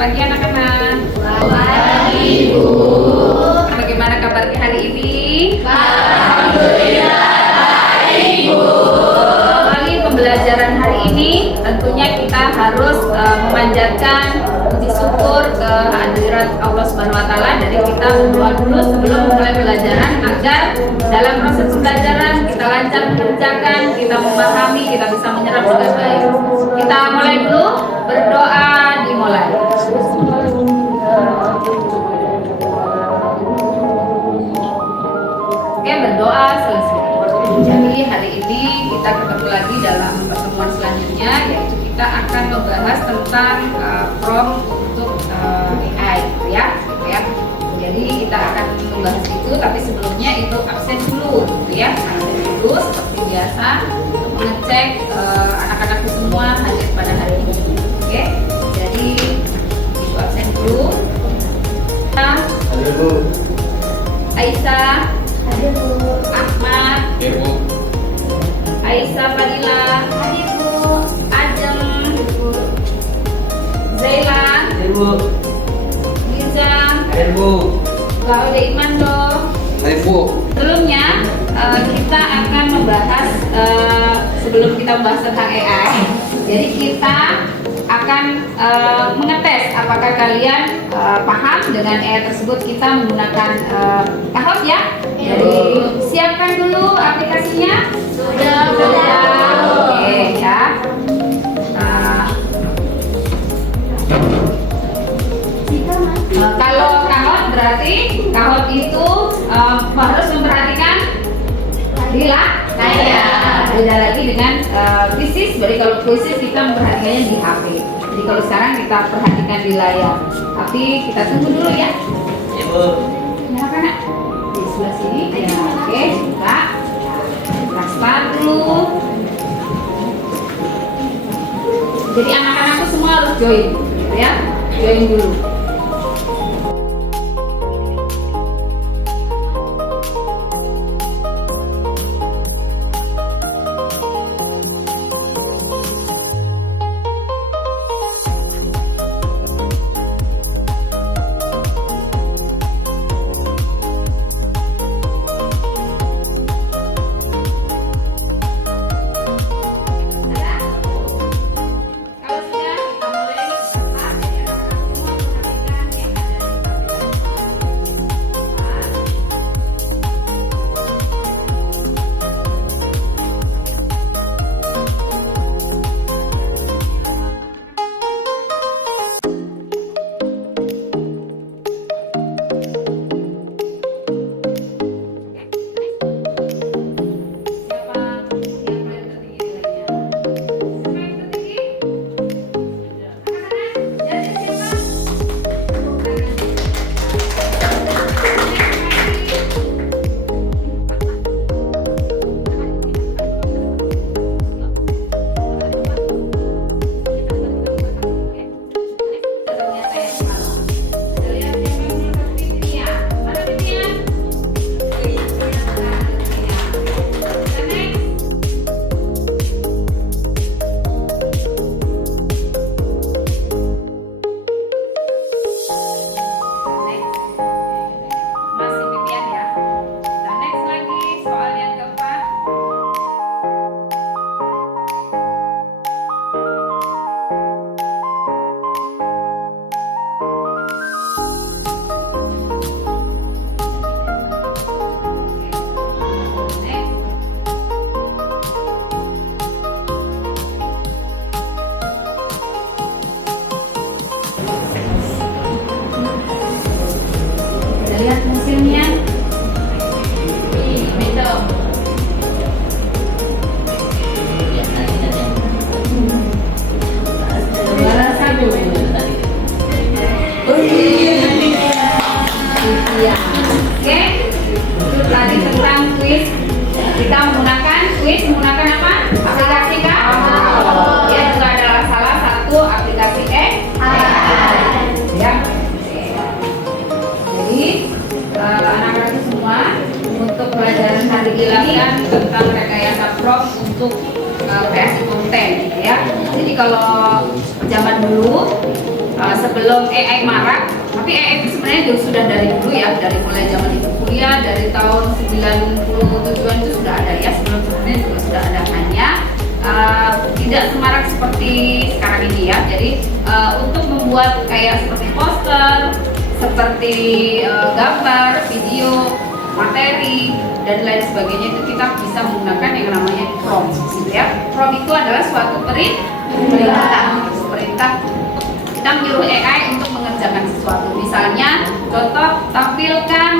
pagi anak-anak. Pagi Ibu. Bagaimana kabarnya hari ini? Alhamdulillah baik Bu. Kembali pembelajaran hari ini, tentunya kita harus memanjatkan puji syukur kehadirat Allah Subhanahu Wa Taala. Dari kita berdoa dulu sebelum mulai pelajaran agar dalam proses pembelajaran kita lancar mengerjakan, kita memahami, kita bisa menyerap dengan baik. Kita mulai dulu, berdoa dimulai. Oke, berdoa selesai. Jadi hari ini kita ketemu lagi dalam pertemuan selanjutnya, yaitu kita akan membahas tentang prompt untuk AI, ya. Jadi kita akan membahas itu, tapi sebelumnya itu absen dulu, ya. Absen dulu seperti biasa untuk mengecek anak-anakku semua hadir pada hari ini. Oke, jadi itu absen dulu. Hadir Bu. Aisyah, Hadir Bu. Ahmad, Hadir Bu. Aisyah Fadila, Hadir Bu. Ajeng, Hadir Bu. Zaila, Hadir Bu. Liza, Hadir Bu. Laude Imando. Hadir Bu. Sebelumnya kita akan membahas sebelum kita membahas tentang AI. Jadi kita akan mengetes apakah kalian paham dengan AI tersebut. Kita menggunakan Kahoot, ya. Jadi siapkan dulu aplikasinya. Sudah. Oke, ya. Kalau Kahoot berarti Kahoot itu harus memperhatikan beda lagi dengan krisis. Jadi kalau krisis kita memperhatikannya di HP. Jadi kalau sekarang kita perhatikan di layar. Tapi kita tunggu dulu, ya. Ibu. Kenapa nak? Di sebelah sini. Ya, oke, buka. Kita start dulu. Jadi anak-anakku semua harus join, gitu ya. Join dulu. Kalau sudah, kita mulai start, ya. Semua perhatikan yang ada di tabel. Siapa yang paling tertinggi nilainya? Siapa yang tertinggi? Anak-anak, jadi siapa? Ternyata yang salah. Kita lihat siapa yang menang Fitria. Mana Fitria? Fitria. Kita next. Next. Masih Vivian, ya. Kita next lagi soal yang keempat. Next. Kita lihat hasilnya. Betul. Juara satu. Iya. Oke. Itu tadi tentang kuis. Kita menggunakan kuis menggunakan apa? Aplikasi kah? Ya, juga adalah salah satu aplikasi ya. Jadi anak-anak semua untuk pelajaran hari ini tentang rekayasa prompt untuk kreasi konten, ya. Jadi kalau zaman dulu sebelum AI marak. Tapi AI itu sebenarnya sudah dari dulu ya, dari mulai zaman ibu kuliah, dari tahun 97-an itu sudah ada ya, sebelum-sebelumnya juga sudah ada, hanya tidak semarak seperti sekarang ini ya. Jadi untuk membuat kayak seperti poster, seperti gambar, video, materi dan lain sebagainya itu kita bisa menggunakan yang namanya prompt gitu ya. Prompt itu adalah suatu perintah. Kita menyuruh AI untuk mengerjakan sesuatu. Misalnya contoh, tampilkan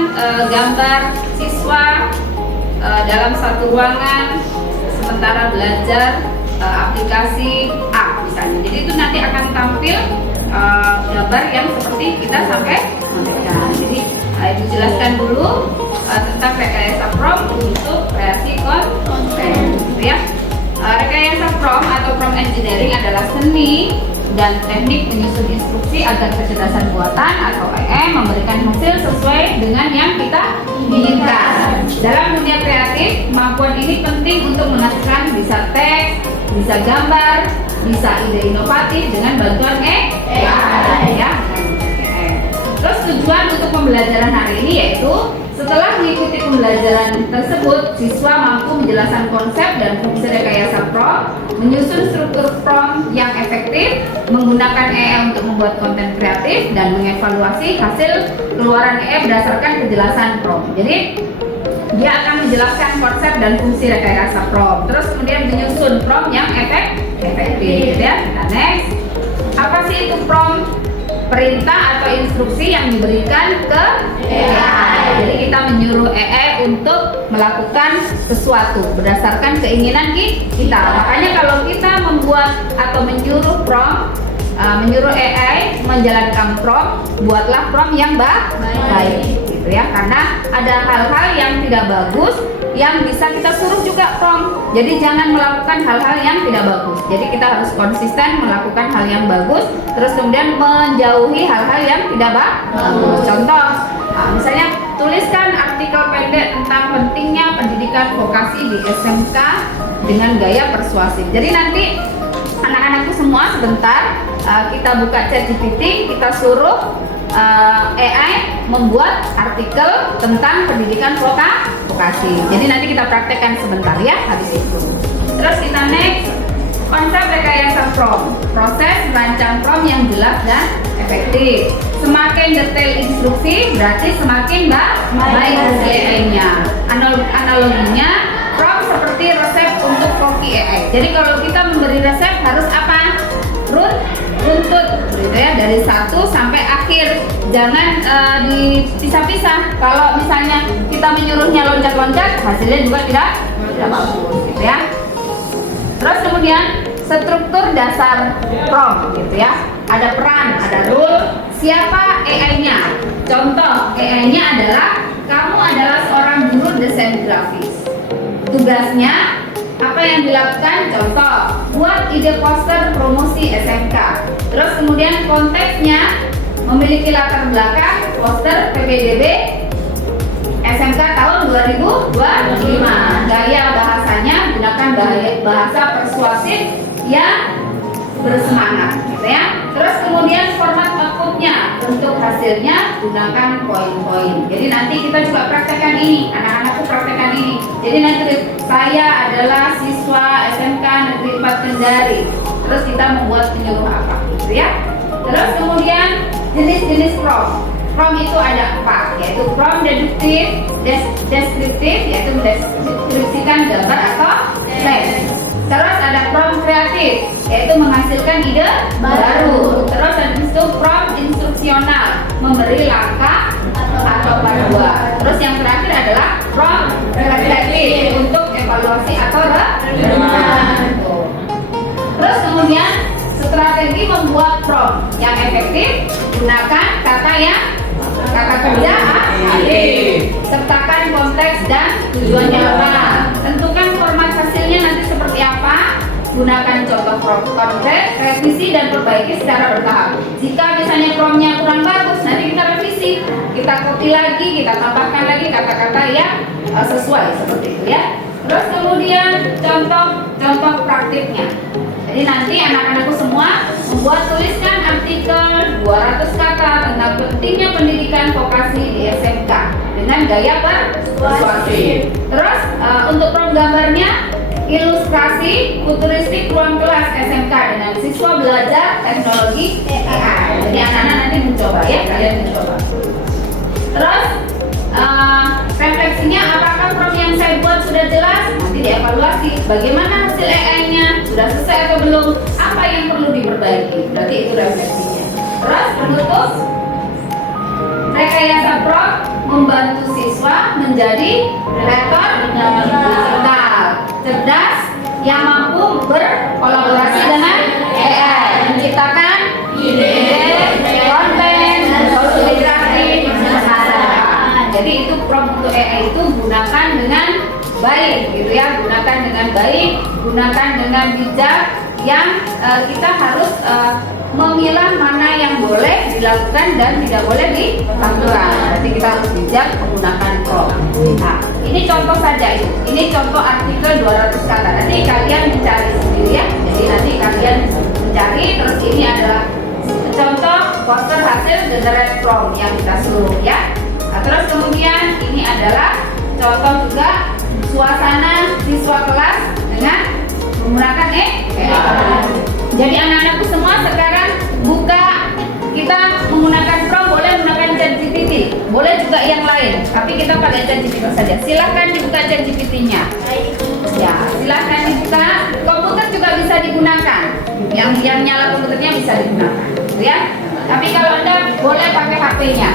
gambar siswa dalam satu ruangan sementara belajar aplikasi A misalnya. Jadi itu nanti akan tampil gambar yang seperti kita sampaikan. Jadi Ibu jelaskan dulu tentang rekayasa prompt untuk kreasi konten, gitu ya. Rekayasa prompt atau prompt engineering adalah seni dan teknik menyusun instruksi agar kecerdasan buatan atau AI memberikan hasil sesuai dengan yang kita inginkan. Dalam dunia kreatif, kemampuan ini penting untuk menghasilkan bisa teks, bisa gambar, bisa ide inovatif dengan bantuan AI ya. Terus tujuan untuk pembelajaran hari ini yaitu setelah mengikuti pembelajaran tersebut, siswa mampu menjelaskan konsep dan fungsi rekayasa prompt, menyusun struktur prompt yang efektif, menggunakan AI untuk membuat konten kreatif, dan mengevaluasi hasil keluaran AI berdasarkan kejelasan prompt. Jadi dia akan menjelaskan konsep dan fungsi rekayasa prompt, terus kemudian menyusun prompt yang efektif ya. Nah, next, apa sih itu prompt? Perintah atau instruksi yang diberikan ke AI. Jadi kita menyuruh AI untuk melakukan sesuatu berdasarkan keinginan kita. Makanya kalau kita membuat atau menyuruh prompt, menyuruh AI menjalankan prompt, buatlah prompt yang baik, gitu ya. Karena ada hal-hal yang tidak bagus yang bisa kita suruh juga prompt. Jadi jangan melakukan hal-hal yang tidak bagus. Jadi kita harus konsisten melakukan hal yang bagus, terus kemudian menjauhi hal-hal yang tidak bagus. Contoh, misalnya tuliskan artikel pendek tentang pentingnya pendidikan vokasi di SMK dengan gaya persuasif. Jadi nanti anak-anakku semua sebentar kita buka ChatGPT, kita suruh AI membuat artikel tentang pendidikan vokasi. Jadi nanti kita praktekkan sebentar ya habis itu. Terus kita next, konsep rekayasa prompt, proses merancang prompt yang jelas dan efektif. Semakin detail instruksi berarti semakin baik hasil AI-nya. Analoginya prompt seperti resep untuk koki AI. Jadi kalau kita memberi resep harus apa? Runtut gitu ya, dari 1 sampai akhir, jangan dipisah-pisah. Kalau misalnya kita menyuruhnya loncat-loncat, hasilnya juga tidak bagus gitu ya. Terus kemudian struktur dasar prompt gitu ya, ada peran, ada role, siapa AI-nya. Contoh, AI-nya adalah kamu adalah seorang guru desain grafis. Tugasnya apa yang dilakukan? Contoh, buat ide poster promosi SMK. Terus kemudian konteksnya memiliki latar belakang poster PPDB SMK tahun 2025. Gaya bahasanya gunakan bahasa persuasif yang bersemangat gitu ya. Terus kemudian format outputnya, untuk hasilnya gunakan poin-poin. Jadi nanti kita juga praktekkan ini, anak-anakku praktekkan ini. Jadi nanti saya adalah siswa SMK Negeri 4 Kendari. Terus kita membuat penyuluh apa gitu ya. Terus kemudian jenis-jenis prompt. Prompt itu ada 4, yaitu prompt deduktif, deskriptif, yaitu mendeskripsikan gambar atau teks. Terus ada prompt kreatif, yaitu menghasilkan ide baru. Terus ada itu prompt instruksional, memberi langkah atau panduan. Terus yang terakhir adalah prompt reflektif untuk evaluasi atau renungan. Terus kemudian strategi membuat prompt yang efektif, gunakan kata kerja aktif, sertakan konteks dan tujuannya apa, tentukan format hasilnya nanti seperti apa, gunakan contoh prompt konkret, revisi dan perbaiki secara bertahap. Jika misalnya promptnya kurang bagus, nanti kita revisi, kita copy lagi, kita tambahkan lagi kata-kata yang sesuai seperti itu ya. Terus kemudian contoh praktiknya. Jadi nanti anak-anakku semua tuliskan artikel 200 kata tentang pentingnya pendidikan vokasi di SMK dengan gaya persuasif. Terus untuk gambarnya ilustrasi futuristik ruang kelas SMK dengan siswa belajar teknologi AI. Jadi anak-anak nanti mencoba ya, kalian mencoba. Terus refleksinya, apakah prom yang saya buat sudah jelas? Nanti dievaluasi. Bagaimana hasil AI-nya? Sudah selesai atau belum? Apa yang perlu diperbaiki? Berarti itu refleksinya. Terus penutup, rekayasa prom membantu siswa menjadi lektor digital, cerdas, yang mampu berkolaborasi dengan AI, menciptakan ide, konten, solusi kreatif, jadi itu prompt untuk AI itu gunakan dengan baik, gitu ya, gunakan dengan baik, gunakan dengan bijak, yang kita harus memilah mana yang boleh dilakukan dan tidak boleh dilakukan. Jadi kita harus bijak menggunakan prompt. Nah, ini contoh saja itu. Ini contoh artikel 200 kata. Nanti kalian mencari sendiri ya. Jadi nanti kalian mencari. Terus ini adalah contoh poster hasil generate prompt yang kita suruh ya. Nah, terus kemudian ini adalah contoh juga suasana siswa kelas dengan menggunakan Jadi anak-anakku semua sekarang buka, kita menggunakan prompt, boleh menggunakan ChatGPT, boleh juga yang lain, tapi kita pakai ChatGPT saja. Silahkan dibuka ChatGPT-nya. Ya, silahkan dibuka. Komputer juga bisa digunakan. Yang nyala komputernya bisa digunakan, ya. Tapi kalau Anda boleh pakai HP-nya.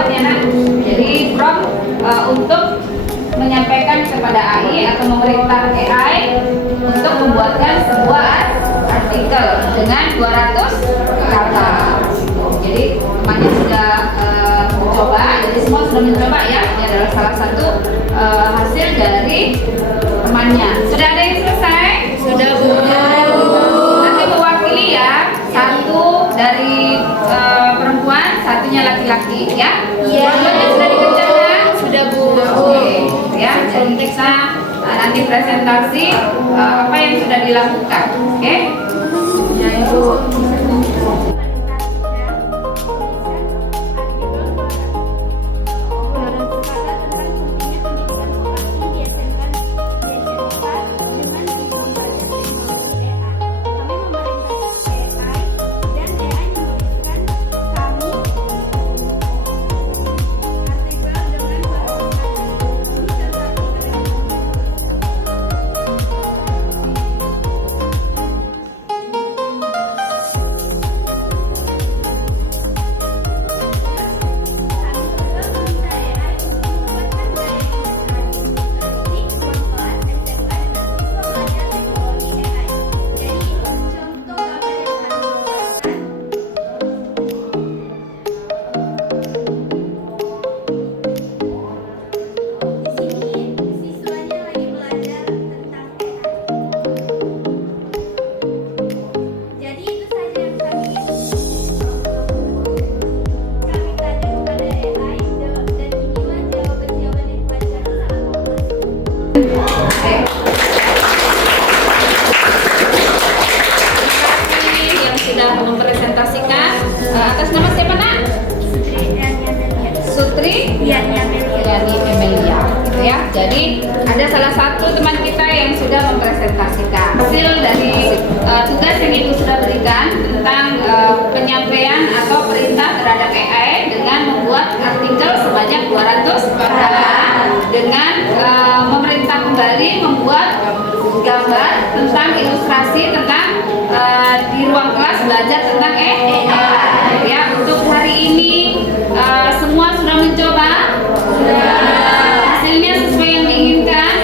buat ya nak. Jadi Prof untuk menyampaikan kepada AI atau memerintah AI untuk membuatkan sebuah artikel dengan 200 kata. Jadi temannya sudah mencoba, jadi semua sudah mencoba ya. Ini adalah salah satu hasil dari temannya. Sudah ada yang selesai? Sudah Bu. Nanti mewakili ya, satu dari perempuan, satunya laki-laki ya. Iya. Dua-duanya sudah dikerjakan? Sudah Bu. Oke. Ya, jadi kita nanti presentasi apa yang sudah dilakukan. Oke? Ya Ibu. Yang sudah mempresentasikan atas nama siapa nak? Sutri Yani Emelia gitu ya. Jadi ada salah satu teman kita yang sudah mempresentasikan hasil dari tugas yang Ibu sudah berikan tentang penyampaian atau perintah terhadap AI dengan membuat artikel sebanyak 200 kata dengan memerintah kembali membuat gambar tentang ilustrasi tentang di ruang kelas belajar tentang AI ya. Untuk hari ini semua sudah mencoba? Hasilnya sesuai yang diinginkan?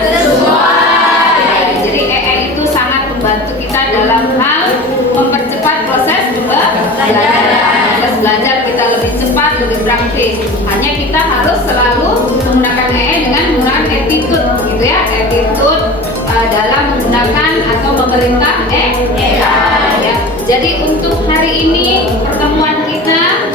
Jadi AI itu sangat membantu kita dalam hal mempercepat proses belajar. Proses belajar kita lebih cepat, lebih praktis. Hanya kita harus selalu menggunakan AI dengan menggunakan attitude gitu ya. Attitude dalam menggunakan atau memerintah AI ya. Jadi untuk hari ini pertemuan kita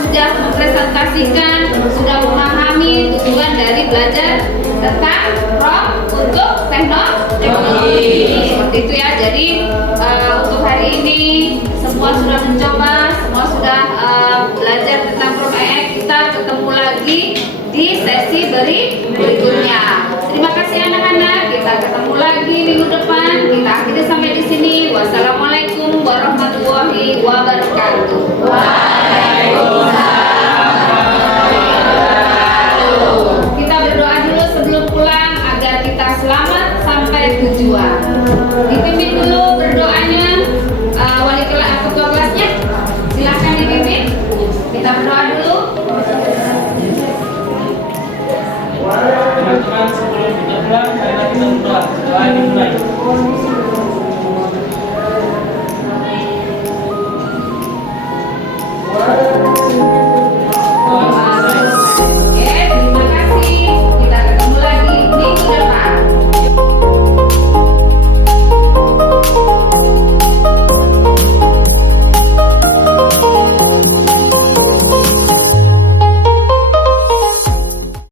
sudah mempresentasikan, sudah memahami tujuan dari belajar tentang prompt untuk teknologi. Seperti itu ya. Jadi untuk hari ini semua sudah mencoba, semua sudah belajar tentang prompt AI. Kita ketemu lagi di sesi berikutnya. Terima kasih anak-anak. Kita ketemu lagi minggu depan. Kita akhiri sampai di sini. Wassalamualaikum warahmatullahi wabarakatuh. Kita berdoa dulu sebelum pulang agar kita selamat sampai tujuan. Dipimpin dulu berdoanya wali kelas, ketua kelasnya. Silahkan dipimpin. Kita berdoa dulu. Teman-teman sebelum kita pulang, kita berdoa. Doa dimulai.